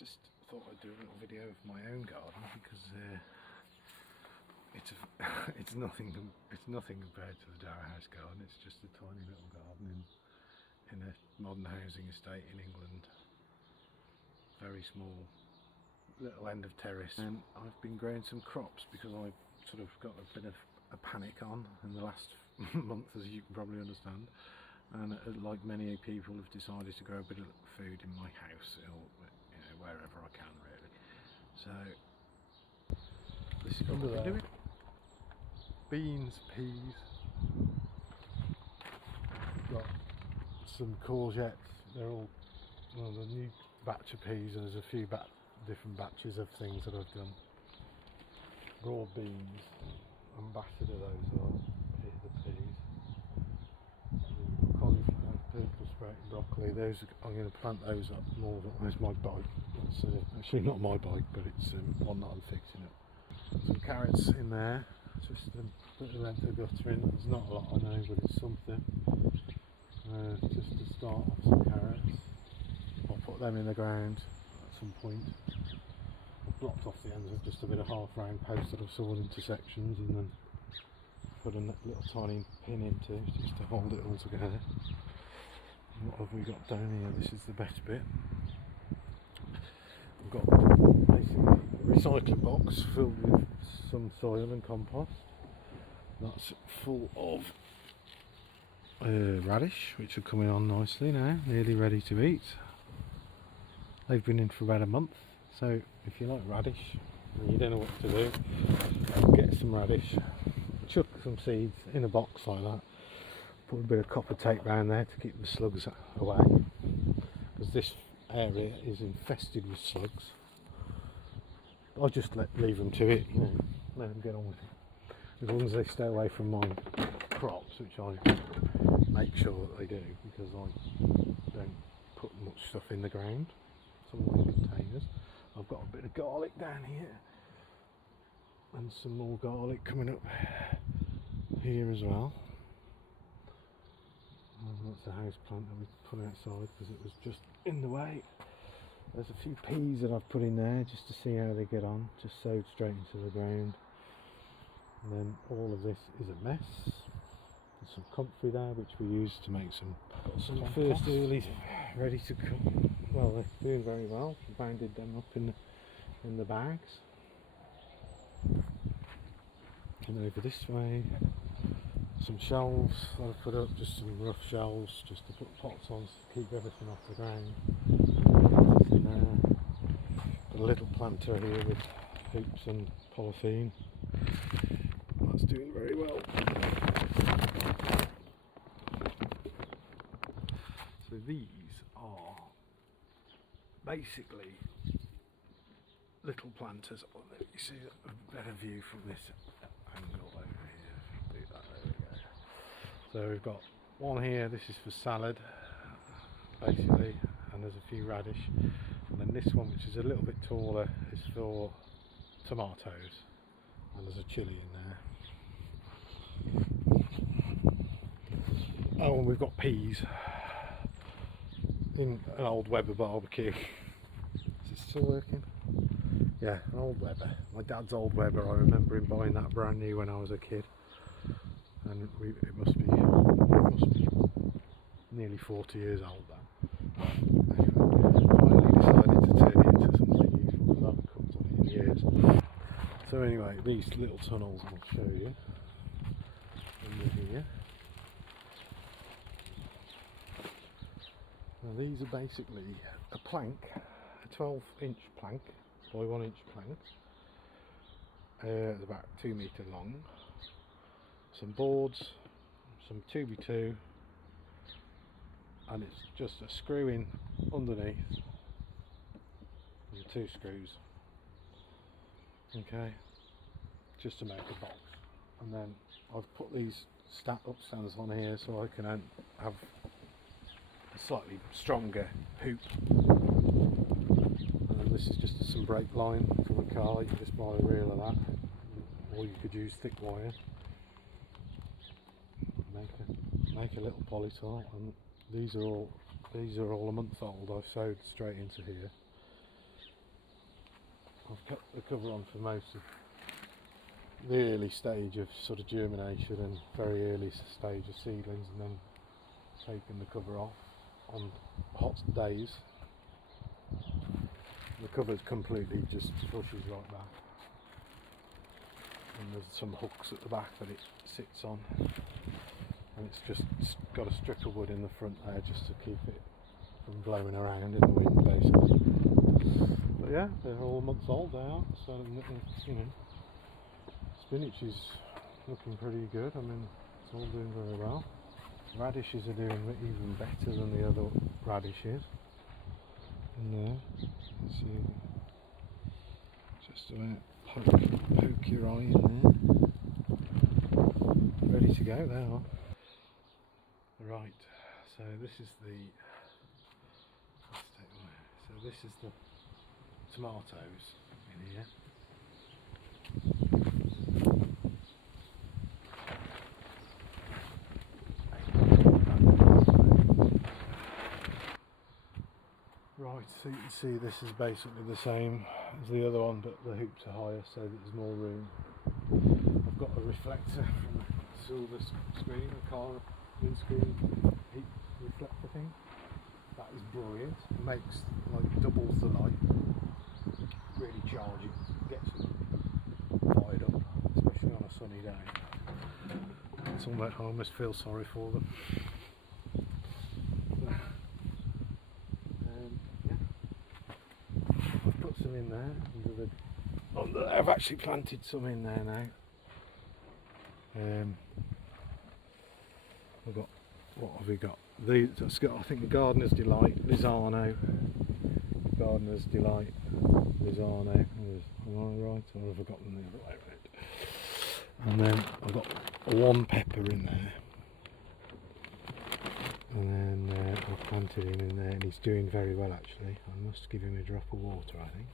just thought I'd do a little video of my own garden because it's nothing compared to the Dower House garden. It's just a tiny little garden in a modern housing estate in England. Very small little end of terrace, and I've been growing some crops because I sort of got a bit of a panic on in the last month, as you can probably understand, and like many people have decided to grow a bit of food in my house, or wherever I can really. So this is what we're doing. Beans, peas, got some courgettes. They're all the new batch of peas, and there's a few different batches of things that I've done. Raw beans, ambassador those are, the peas. Cauliflower, purple sprouting broccoli. Those I'm going to plant those up more. There's my bike. It's actually not my bike, but it's one that I'm fixing up. Some carrots in there. Just a bit of length of guttering. There's not a lot, I know, but it's something. Just to start off some carrots. I'll put them in the ground at some point. I've blocked off the ends with just a bit of half round post that I've sawed into sections, and then put a little tiny pin into just to hold it all together. What have we got down here? This is the best bit. I've got basically a recycling box filled with some soil and compost. That's full of radish, which are coming on nicely now, nearly ready to eat. They've been in for about a month, so if you like radish and you don't know what to do, get some radish, chuck some seeds in a box like that, put a bit of copper tape around there to keep the slugs away, because this area is infested with slugs. I'll just leave them to it, let them get on with it, as long as they stay away from my crops, which I make sure that they do, because I don't put much stuff in the ground. Some of my containers. I've got a bit of garlic down here, and some more garlic coming up here as well. And that's a house plant that we put outside because it was just in the way. There's a few peas that I've put in there just to see how they get on, just sowed straight into the ground. And then all of this is a mess. There's some comfrey there which we use to make some first earlies ready to come. Well, they're doing very well. Bounded them up in the bags. And over this way, some shelves that I've put up, just some rough shelves, just to put pots on to keep everything off the ground. Got a little planter here with hoops and polythene. That's doing very well. So these are basically little planters. Oh, let me see a better view from this angle over here. Do that, there we go. So we've got one here, this is for salad basically, and there's a few radish, and then this one, which is a little bit taller, is for tomatoes, and there's a chilli in there. Oh, and we've got peas in an old Weber barbecue. Is it still working? Yeah, an old Weber. My dad's old Weber. I remember him buying that brand new when I was a kid, and it must be nearly 40 years old then. Finally decided to turn it into something useful because I haven't cooked on it in years. So anyway, these little tunnels I'll show you under here. Now these are basically a plank, a 12-inch plank by 1-inch plank, about 2 metre long, some boards, some 2x2, and it's just a screw in underneath and 2 screws, okay, just to make a box. And then I've put these upstands on here so I can have a slightly stronger hoop. And this is just some brake line from a car. You can just buy a reel of that, or you could use thick wire. Make a little polytile, and these are all a month old. I've sewed straight into here. I've kept the cover on for most of the early stage of sort of germination and very early stage of seedlings, and then taken the cover off on hot days. The cover's completely just flushes like that, and there's some hooks at the back that it sits on, and it's just got a strip of wood in the front there just to keep it from blowing around in the wind basically. But yeah, they're all months old now, so you know, spinach is looking pretty good. I mean, it's all doing very well. Radishes are doing even better than the other radishes. In there, see, just about poke your eye in there. Ready to go now. Right, so this is the. So this is the tomatoes in here. Right, so you can see this is basically the same as the other one, but the hoops are higher so that there's more room. I've got a reflector from the silver screen, the car windscreen heat reflector thing. That is brilliant. It makes like doubles the light. Really charging. Gets it fired up, especially on a sunny day. It's almost, I almost feel sorry for them. I've put some in there under the, I've actually planted some in there now. I've got, what have we got? That's got, I think, the Gardener's Delight, Lizano. Gardener's Delight, Lizano. Am I right, or have I got them the other way around? And then I've got one pepper in there. And then I've planted him in there, and he's doing very well actually. I must give him a drop of water, I think.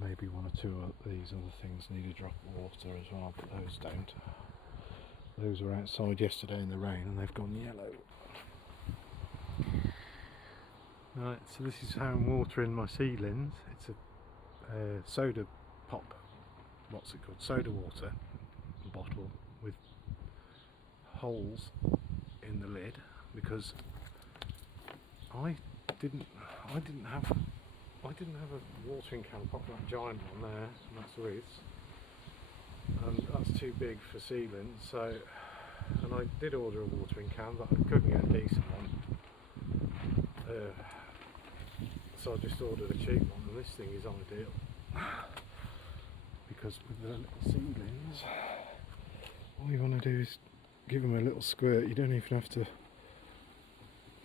Maybe one or two of these other things need a drop of water as well, but those don't. Those were outside yesterday in the rain and they've gone yellow. Right, so this is how I'm watering my seedlings. It's a soda pop, what's it called? Soda water bottle with holes in the lid, because I didn't have a watering can apart from that giant one there, and that's Ruth's, and that's too big for seedlings. So, and I did order a watering can, but I couldn't get a decent one. So I just ordered a cheap one, and this thing is ideal because with the little seedlings, all you want to do is give them a little squirt. You don't even have to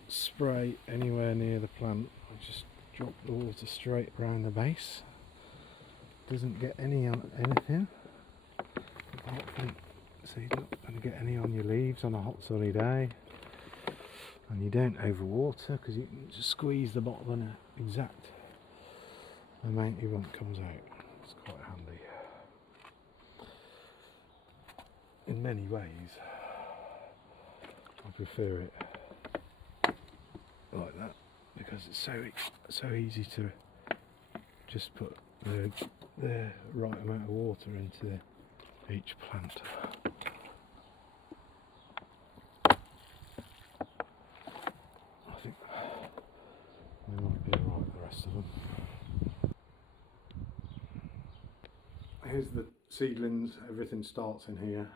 spray anywhere near the plant. I just drop the water straight around the base. Doesn't get any on anything. So you're not going to get any on your leaves on a hot sunny day. And you don't overwater because you can just squeeze the bottle and the exact amount you want comes out. It's quite handy. In many ways, I prefer it like that because it's so easy to just put the right amount of water into each plant. I think they might be alright, the rest of them. Here's the seedlings, everything starts in here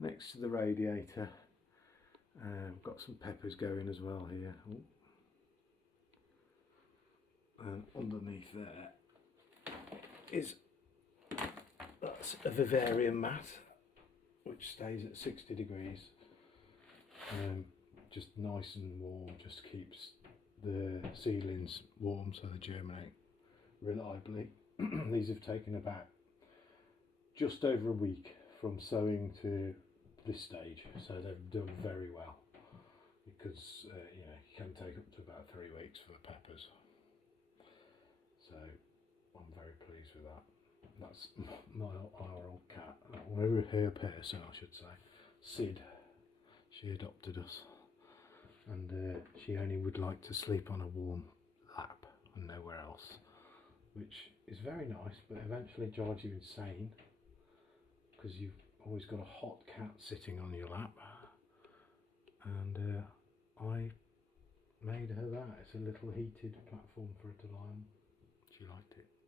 next to the radiator. Got some peppers going as well here. And underneath there is that's a vivarium mat which stays at 60 degrees. Just nice and warm, just keeps the seedlings warm so they germinate reliably. These have taken about just over a week from sowing to this stage, so they've done very well, because you know, it can take up to about 3 weeks for the peppers. So I'm very pleased with that. That's our old cat, her person I should say, Sid. She adopted us, and she only would like to sleep on a warm lap and nowhere else, which is very nice, but eventually drives you insane because you've always got a hot cat sitting on your lap. And I made her that. It's a little heated platform for her to lie on. She liked it.